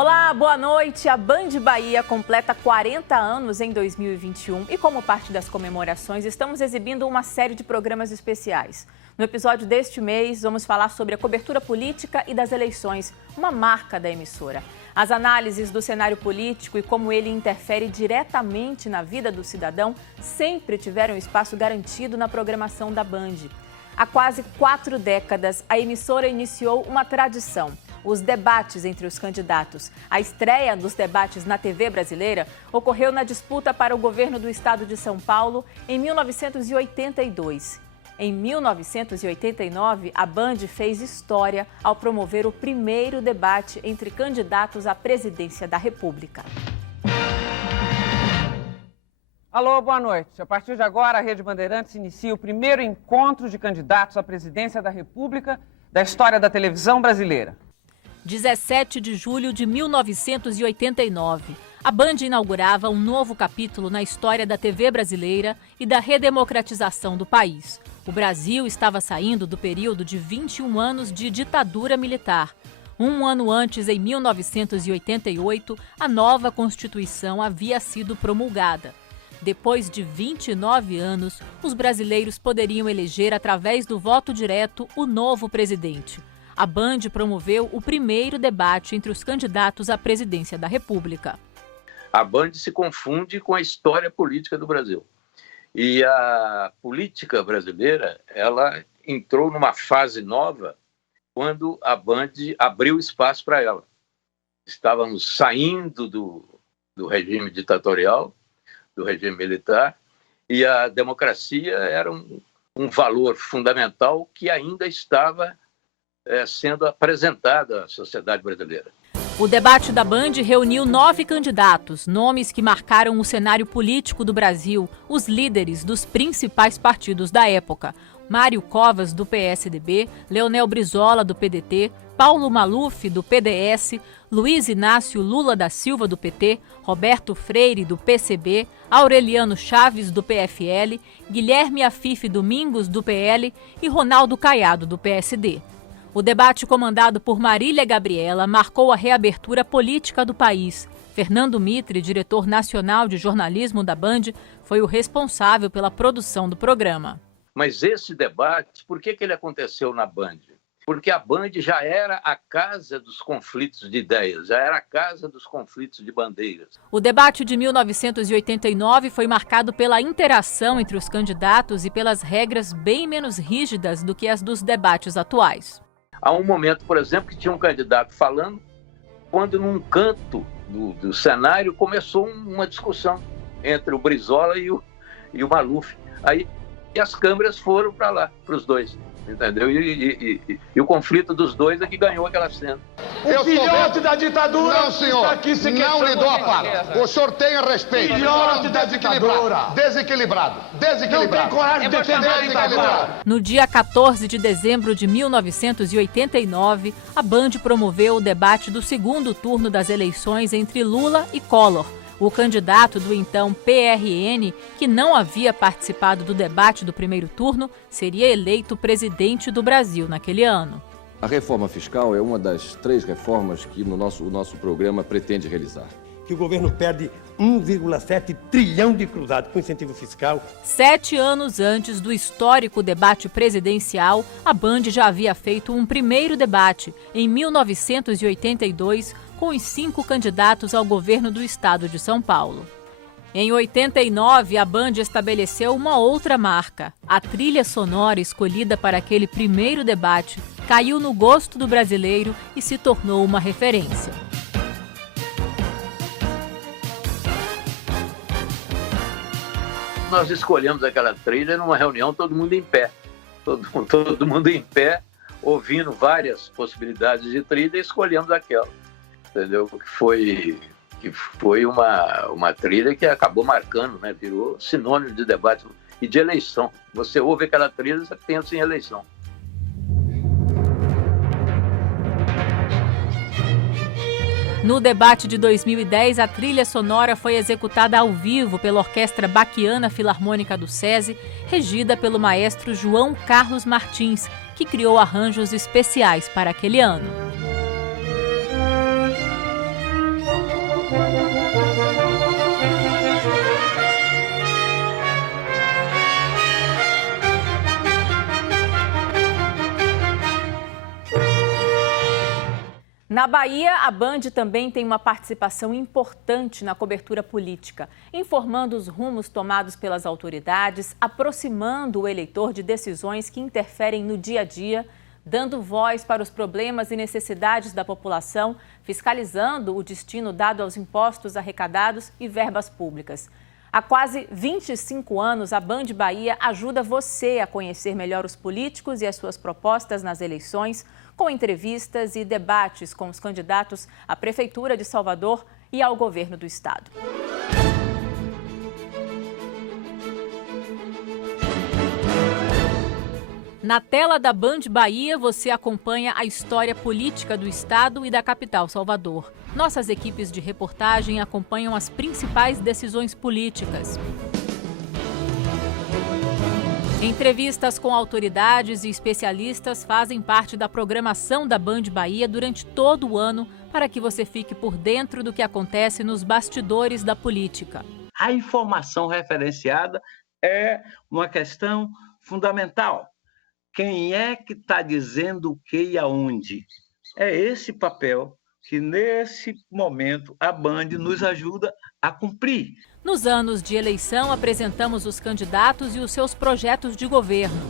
Olá, boa noite. A Band Bahia completa 40 anos em 2021 e, como parte das comemorações, estamos exibindo uma série de programas especiais. No episódio deste mês, vamos falar sobre a cobertura política e das eleições, uma marca da emissora. As análises do cenário político e como ele interfere diretamente na vida do cidadão sempre tiveram espaço garantido na programação da Band. Há quase 4 décadas, a emissora iniciou uma tradição: os debates entre os candidatos. A estreia dos debates na TV brasileira ocorreu na disputa para o governo do estado de São Paulo em 1982. Em 1989, a Band fez história ao promover o primeiro debate entre candidatos à presidência da República. Alô, boa noite. A partir de agora, a Rede Bandeirantes inicia o primeiro encontro de candidatos à presidência da República da história da televisão brasileira. 17 de julho de 1989. A Band inaugurava um novo capítulo na história da TV brasileira e da redemocratização do país. O Brasil estava saindo do período de 21 anos de ditadura militar. Um ano antes, em 1988, a nova Constituição havia sido promulgada. Depois de 29 anos, os brasileiros poderiam eleger, através do voto direto, o novo presidente. A Band promoveu o primeiro debate entre os candidatos à presidência da República. A Band se confunde com a história política do Brasil. E a política brasileira, ela entrou numa fase nova quando a Band abriu espaço para ela. Estávamos saindo do regime ditatorial, do regime militar, e a democracia era um valor fundamental que ainda estava sendo apresentada à sociedade brasileira. O debate da Band reuniu 9 candidatos, nomes que marcaram o cenário político do Brasil, os líderes dos principais partidos da época: Mário Covas, do PSDB, Leonel Brizola, do PDT, Paulo Maluf, do PDS, Luiz Inácio Lula da Silva, do PT, Roberto Freire, do PCB, Aureliano Chaves, do PFL, Guilherme Afife Domingos, do PL e Ronaldo Caiado, do PSD. O debate, comandado por Marília Gabriela, marcou a reabertura política do país. Fernando Mitre, diretor nacional de jornalismo da Band, foi o responsável pela produção do programa. Mas esse debate, por que ele aconteceu na Band? Porque a Band já era a casa dos conflitos de ideias, já era a casa dos conflitos de bandeiras. O debate de 1989 foi marcado pela interação entre os candidatos e pelas regras bem menos rígidas do que as dos debates atuais. Há um momento, por exemplo, que tinha um candidato falando, quando num canto do cenário começou uma discussão entre o Brizola e o Maluf. Aí as câmeras foram para lá, para os dois, entendeu? E o conflito dos dois é que ganhou aquela cena. O filhote da ditadura. Não, senhor, está aqui se não lhe dou a palavra. O senhor tenha respeito. Filhote da ditadura. Desequilibrado. Não tem coragem de defender a ditadura. No dia 14 de dezembro de 1989, a Band promoveu o debate do segundo turno das eleições entre Lula e Collor. O candidato do então PRN, que não havia participado do debate do primeiro turno, seria eleito presidente do Brasil naquele ano. A reforma fiscal é uma das 3 reformas que o nosso programa pretende realizar. Que o governo perde 1,7 trilhão de cruzado com incentivo fiscal. 7 anos antes do histórico debate presidencial, a Band já havia feito um primeiro debate, em 1982, com os 5 candidatos ao governo do estado de São Paulo. Em 89, a Band estabeleceu uma outra marca. A trilha sonora escolhida para aquele primeiro debate caiu no gosto do brasileiro e se tornou uma referência. Nós escolhemos aquela trilha numa reunião, todo mundo em pé. Todo mundo em pé, ouvindo várias possibilidades de trilha e escolhemos aquela. Entendeu? Que foi uma trilha que acabou marcando, né? Virou sinônimo de debate e de eleição. Você ouve aquela trilha, você pensa em eleição. No debate de 2010, a trilha sonora foi executada ao vivo pela Orquestra Baquiana Filarmônica do SESI, regida pelo maestro João Carlos Martins, que criou arranjos especiais para aquele ano. Na Bahia, a Band também tem uma participação importante na cobertura política, informando os rumos tomados pelas autoridades, aproximando o eleitor de decisões que interferem no dia a dia, dando voz para os problemas e necessidades da população, fiscalizando o destino dado aos impostos arrecadados e verbas públicas. Há quase 25 anos, a Band Bahia ajuda você a conhecer melhor os políticos e as suas propostas nas eleições, com entrevistas e debates com os candidatos à Prefeitura de Salvador e ao governo do estado. Na tela da Band Bahia, você acompanha a história política do estado e da capital, Salvador. Nossas equipes de reportagem acompanham as principais decisões políticas. Entrevistas com autoridades e especialistas fazem parte da programação da Band Bahia durante todo o ano, para que você fique por dentro do que acontece nos bastidores da política. A informação referenciada é uma questão fundamental. Quem é que está dizendo o que e aonde? É esse papel que, nesse momento, a Band nos ajuda a cumprir. Nos anos de eleição, apresentamos os candidatos e os seus projetos de governo.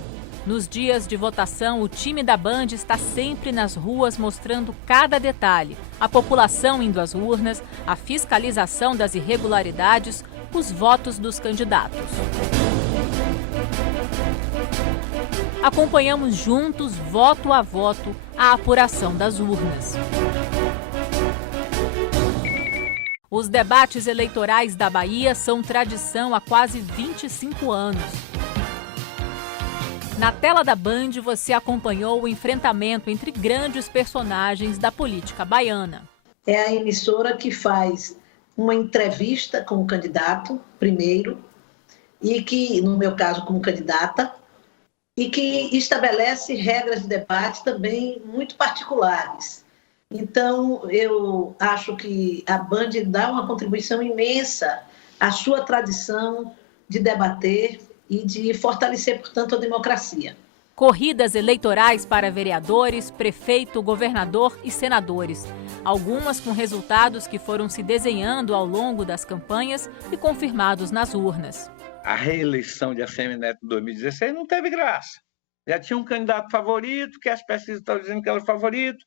Nos dias de votação, o time da Band está sempre nas ruas mostrando cada detalhe. A população indo às urnas, a fiscalização das irregularidades, os votos dos candidatos. Acompanhamos juntos, voto a voto, a apuração das urnas. Os debates eleitorais da Bahia são tradição há quase 25 anos. Na tela da Band, você acompanhou o enfrentamento entre grandes personagens da política baiana. É a emissora que faz uma entrevista com o candidato, primeiro, e que, no meu caso, como candidata, e que estabelece regras de debate também muito particulares. Então, eu acho que a Band dá uma contribuição imensa à sua tradição de debater e de fortalecer, portanto, a democracia. Corridas eleitorais para vereadores, prefeito, governador e senadores. Algumas com resultados que foram se desenhando ao longo das campanhas e confirmados nas urnas. A reeleição de ACM Neto em 2016 não teve graça. Já tinha um candidato favorito, que as pesquisas estão dizendo que era o favorito,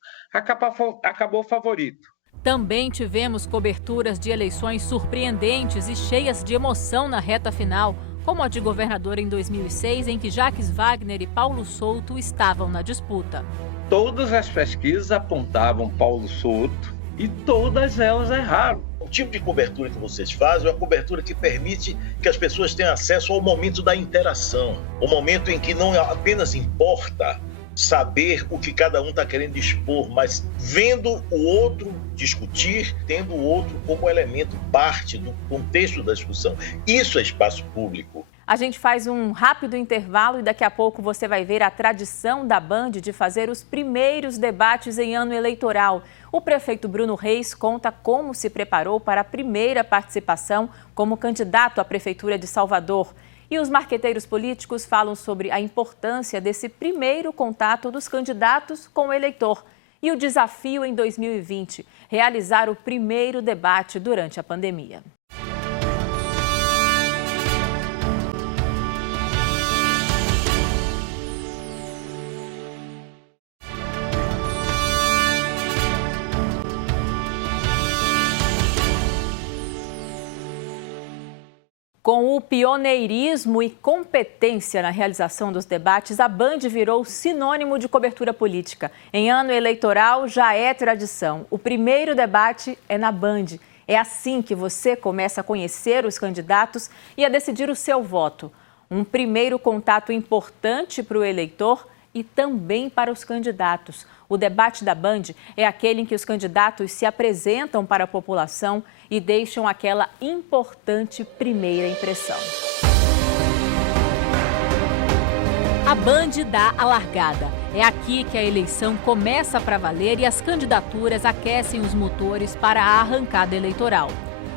acabou favorito. Também tivemos coberturas de eleições surpreendentes e cheias de emoção na reta final, como a de governador em 2006, em que Jacques Wagner e Paulo Souto estavam na disputa. Todas as pesquisas apontavam Paulo Souto e todas elas erraram. O tipo de cobertura que vocês fazem é uma cobertura que permite que as pessoas tenham acesso ao momento da interação. O momento em que não apenas importa saber o que cada um está querendo expor, mas vendo o outro discutir, tendo o outro como elemento, parte do contexto da discussão. Isso é espaço público. A gente faz um rápido intervalo e daqui a pouco você vai ver a tradição da Band de fazer os primeiros debates em ano eleitoral. O prefeito Bruno Reis conta como se preparou para a primeira participação como candidato à Prefeitura de Salvador. E os marqueteiros políticos falam sobre a importância desse primeiro contato dos candidatos com o eleitor. E o desafio em 2020, realizar o primeiro debate durante a pandemia. Com o pioneirismo e competência na realização dos debates, a Band virou sinônimo de cobertura política. Em ano eleitoral já é tradição. O primeiro debate é na Band. É assim que você começa a conhecer os candidatos e a decidir o seu voto. Um primeiro contato importante para o eleitor e também para os candidatos. O debate da Band é aquele em que os candidatos se apresentam para a população e deixam aquela importante primeira impressão. A Band dá a largada. É aqui que a eleição começa para valer e as candidaturas aquecem os motores para a arrancada eleitoral.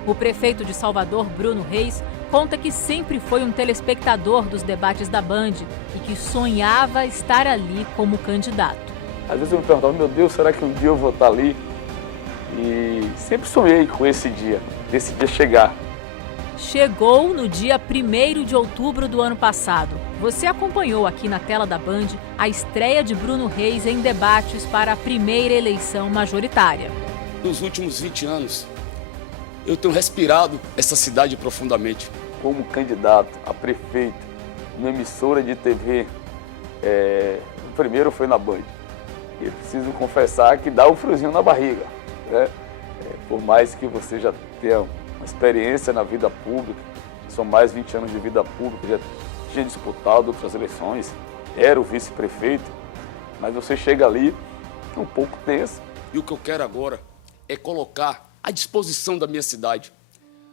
O prefeito de Salvador, Bruno Reis, conta que sempre foi um telespectador dos debates da Band e que sonhava estar ali como candidato. Às vezes eu me perguntava, meu Deus, será que um dia eu vou estar ali? E sempre sonhei com esse dia chegar. Chegou no dia 1º de outubro do ano passado. Você acompanhou aqui na tela da Band a estreia de Bruno Reis em debates para a primeira eleição majoritária. Nos últimos 20 anos, eu tenho respirado essa cidade profundamente. Como candidato a prefeito, uma emissora de TV, o primeiro foi na Band. E eu preciso confessar que dá um friozinho na barriga, né? Por mais que você já tenha uma experiência na vida pública, são mais 20 anos de vida pública, já tinha disputado outras eleições, era o vice-prefeito, mas você chega ali um pouco tenso. E o que eu quero agora é colocar à disposição da minha cidade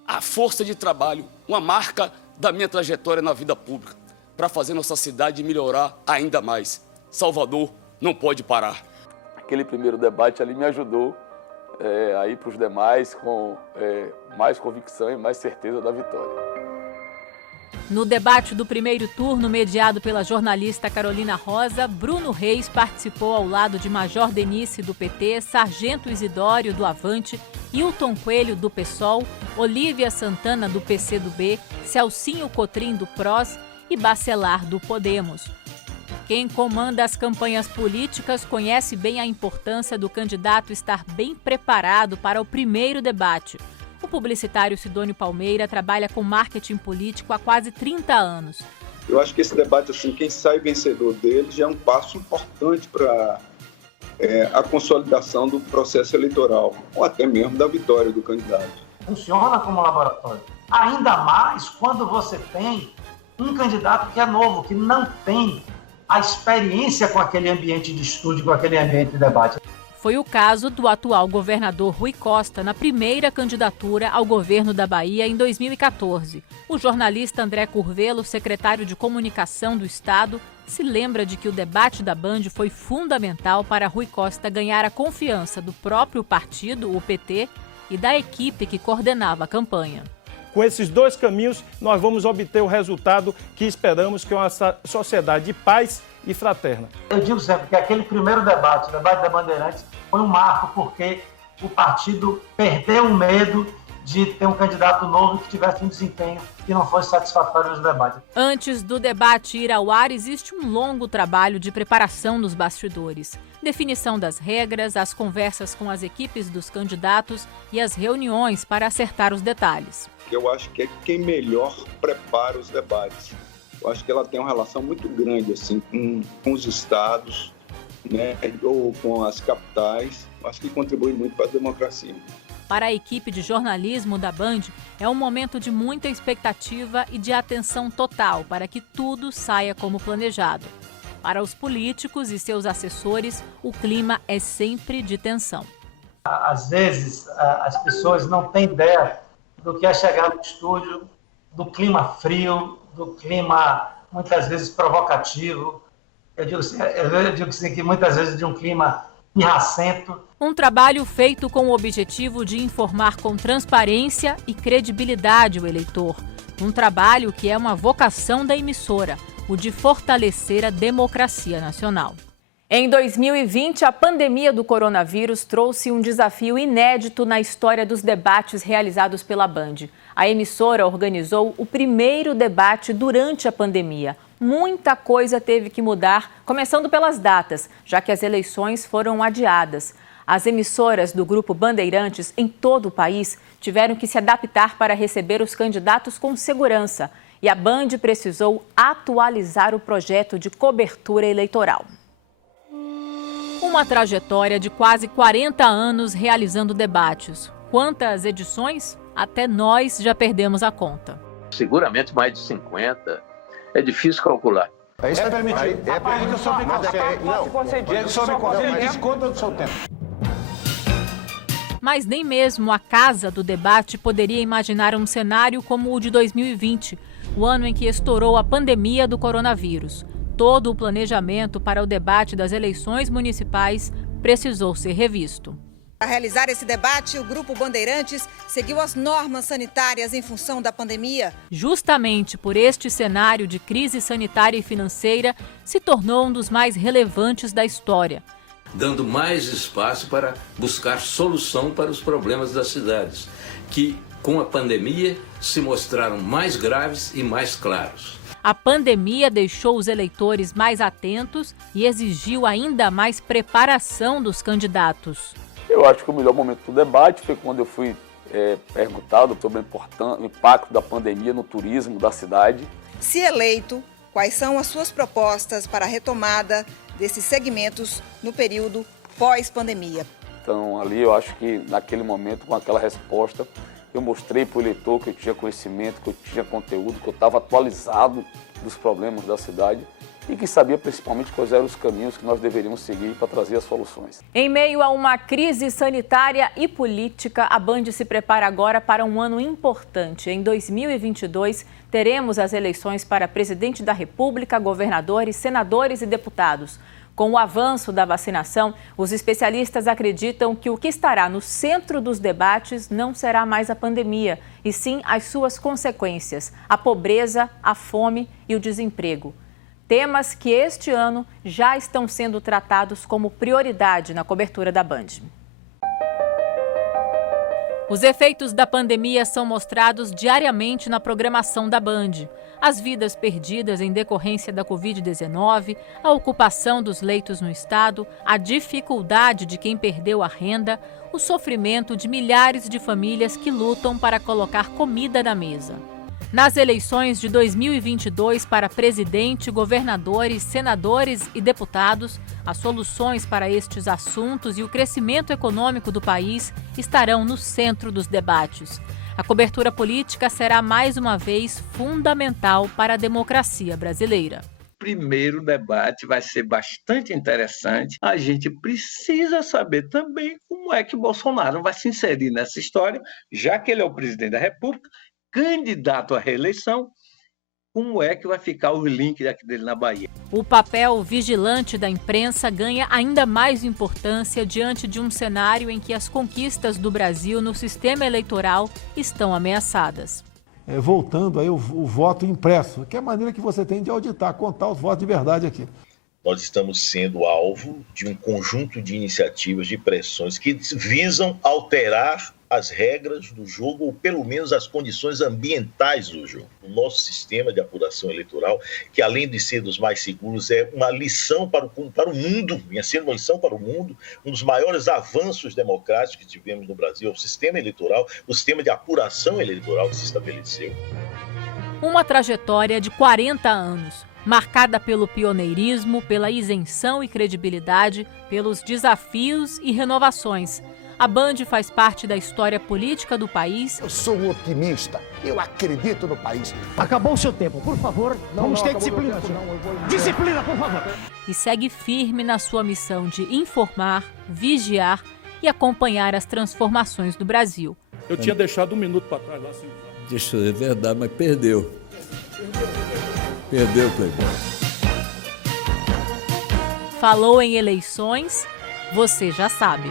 a força de trabalho, uma marca da minha trajetória na vida pública, para fazer nossa cidade melhorar ainda mais. Salvador não pode parar. Aquele primeiro debate ali me ajudou a ir para os demais com mais convicção e mais certeza da vitória. No debate do primeiro turno, mediado pela jornalista Carolina Rosa, Bruno Reis participou ao lado de Major Denise, do PT, Sargento Isidório, do Avante, Hilton Coelho, do PSOL, Olívia Santana, do PCdoB, Celcinho Cotrim, do PROS e Bacelar, do Podemos. Quem comanda as campanhas políticas conhece bem a importância do candidato estar bem preparado para o primeiro debate. O publicitário Sidônio Palmeira trabalha com marketing político há quase 30 anos. Eu acho que esse debate, assim, quem sai vencedor dele já é um passo importante para a consolidação do processo eleitoral, ou até mesmo da vitória do candidato. Funciona como laboratório. Ainda mais quando você tem um candidato que é novo, que não tem a experiência com aquele ambiente de estudo, com aquele ambiente de debate. Foi o caso do atual governador Rui Costa na primeira candidatura ao governo da Bahia em 2014. O jornalista André Curvelo, secretário de Comunicação do Estado, se lembra de que o debate da Band foi fundamental para Rui Costa ganhar a confiança do próprio partido, o PT, e da equipe que coordenava a campanha. Com esses dois caminhos, nós vamos obter o resultado que esperamos, que é uma sociedade de paz e fraterna. Eu digo sempre que aquele primeiro debate, o debate da Bandeirantes, foi um marco porque o partido perdeu o medo de ter um candidato novo que tivesse um desempenho que não fosse satisfatório nos debates. Antes do debate ir ao ar, existe um longo trabalho de preparação nos bastidores. Definição das regras, as conversas com as equipes dos candidatos e as reuniões para acertar os detalhes. Eu acho que é quem melhor prepara os debates. Eu acho que ela tem uma relação muito grande assim, com os estados, né, ou com as capitais. Eu acho que contribui muito para a democracia. Para a equipe de jornalismo da Band, é um momento de muita expectativa e de atenção total para que tudo saia como planejado. Para os políticos e seus assessores, o clima é sempre de tensão. Às vezes, as pessoas não têm ideia do que é chegar no estúdio, do clima frio, do clima muitas vezes provocativo. Eu digo assim, que muitas vezes de um clima pirracento. Um trabalho feito com o objetivo de informar com transparência e credibilidade o eleitor. Um trabalho que é uma vocação da emissora, o de fortalecer a democracia nacional. Em 2020, a pandemia do coronavírus trouxe um desafio inédito na história dos debates realizados pela Band. A emissora organizou o primeiro debate durante a pandemia. Muita coisa teve que mudar, começando pelas datas, já que as eleições foram adiadas. As emissoras do Grupo Bandeirantes em todo o país tiveram que se adaptar para receber os candidatos com segurança. E a Band precisou atualizar o projeto de cobertura eleitoral. Uma trajetória de quase 40 anos realizando debates. Quantas edições? Até nós já perdemos a conta. Seguramente mais de 50. É difícil calcular. Isso é permitido. É permitido, o senhor me concede. Não, o senhor me concede desconto do seu tempo. Mas nem mesmo a casa do debate poderia imaginar um cenário como o de 2020, o ano em que estourou a pandemia do coronavírus. Todo o planejamento para o debate das eleições municipais precisou ser revisto. Para realizar esse debate, o Grupo Bandeirantes seguiu as normas sanitárias em função da pandemia. Justamente por este cenário de crise sanitária e financeira, se tornou um dos mais relevantes da história. dando mais espaço para buscar solução para os problemas das cidades, que com a pandemia se mostraram mais graves e mais claros. A pandemia deixou os eleitores mais atentos e exigiu ainda mais preparação dos candidatos. Eu acho que o melhor momento do debate foi quando eu fui perguntado sobre o impacto da pandemia no turismo da cidade. Se eleito, quais são as suas propostas para a retomada desses segmentos no período pós-pandemia? Então, ali eu acho que naquele momento, com aquela resposta, eu mostrei para o eleitor que eu tinha conhecimento, que eu tinha conteúdo, que eu estava atualizado dos problemas da cidade e que sabia principalmente quais eram os caminhos que nós deveríamos seguir para trazer as soluções. Em meio a uma crise sanitária e política, a Band se prepara agora para um ano importante. Em 2022, teremos as eleições para presidente da República, governadores, senadores e deputados. Com o avanço da vacinação, os especialistas acreditam que o que estará no centro dos debates não será mais a pandemia, e sim as suas consequências, a pobreza, a fome e o desemprego. Temas que este ano já estão sendo tratados como prioridade na cobertura da Band. Os efeitos da pandemia são mostrados diariamente na programação da Band. As vidas perdidas em decorrência da Covid-19, a ocupação dos leitos no estado, a dificuldade de quem perdeu a renda, o sofrimento de milhares de famílias que lutam para colocar comida na mesa. Nas eleições de 2022 para presidente, governadores, senadores e deputados, as soluções para estes assuntos e o crescimento econômico do país estarão no centro dos debates. A cobertura política será mais uma vez fundamental para a democracia brasileira. Primeiro debate vai ser bastante interessante. A gente precisa saber também como é que Bolsonaro vai se inserir nessa história, já que ele é o presidente da República, candidato à reeleição, como é que vai ficar o link dele na Bahia. O papel vigilante da imprensa ganha ainda mais importância diante de um cenário em que as conquistas do Brasil no sistema eleitoral estão ameaçadas. Voltando aí o voto impresso, que é a maneira que você tem de auditar, contar os votos de verdade aqui. Nós estamos sendo alvo de um conjunto de iniciativas, de pressões que visam alterar as regras do jogo, ou pelo menos as condições ambientais do jogo. O nosso sistema de apuração eleitoral, que além de ser dos mais seguros, é uma lição para o mundo, vinha sendo uma lição para o mundo, um dos maiores avanços democráticos que tivemos no Brasil, é o sistema eleitoral, o sistema de apuração eleitoral que se estabeleceu. Uma trajetória de 40 anos, marcada pelo pioneirismo, pela isenção e credibilidade, pelos desafios e renovações. A Band faz parte da história política do país. Eu sou um otimista, eu acredito no país. Acabou o seu tempo, por favor, vamos ter disciplina. Disciplina, por favor. E segue firme na sua missão de informar, vigiar e acompanhar as transformações do Brasil. Eu tinha deixado 1 minuto para trás lá. Assim. Deixa eu ver, é verdade, mas perdeu. Perdeu, Playboy. Falou em eleições, você já sabe.